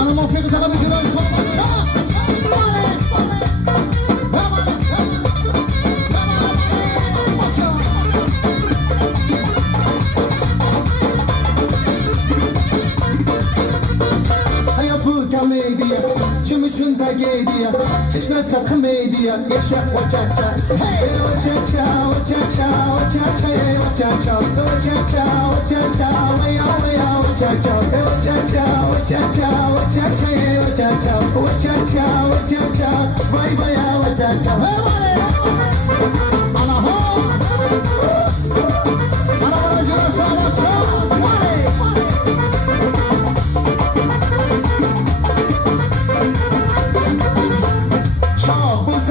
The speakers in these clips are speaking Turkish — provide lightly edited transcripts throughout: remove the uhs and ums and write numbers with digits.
انا موسيقى طلب الجلال صوت Media, çümüçün de gediya, hiç ne sakın media, yaşa vaçaça, hey vaçaça, vaçaça, vaçaça, hey vaçaça, vaçaça, vaçaça, vaya vaya vaçaça, hey vaçaça, vaçaça, vaçaça, hey vaçaça, vaçaça, vaçaça, vay vaya vaçaça, hey vale, ana ho, ana bana cüre savaşça, vale.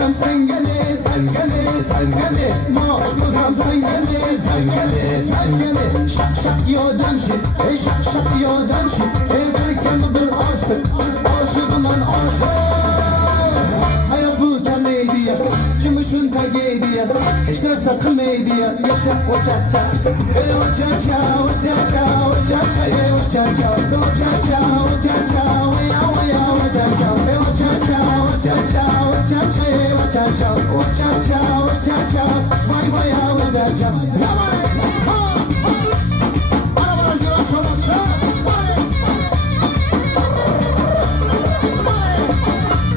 Sengele, sengele, sengele, Moskuzam sengele, sengele, sengele. Şak şak yo cemşit, hey şak şak yo cemşit, hey beklemedir aşık, aşığımın aşık. Hayat bu komediya, cümüşün tragediya, hiç ne sakın medya, yaşa vaçaça, hey vaçaça, vaçaça, vaçaça, hey vaçaça, vaçaça, vaçaça, vaya vaya vaçaça, hey vaçaça, vaçaça, vaçaça, hey vaçaça, vaçaça, vaçaça.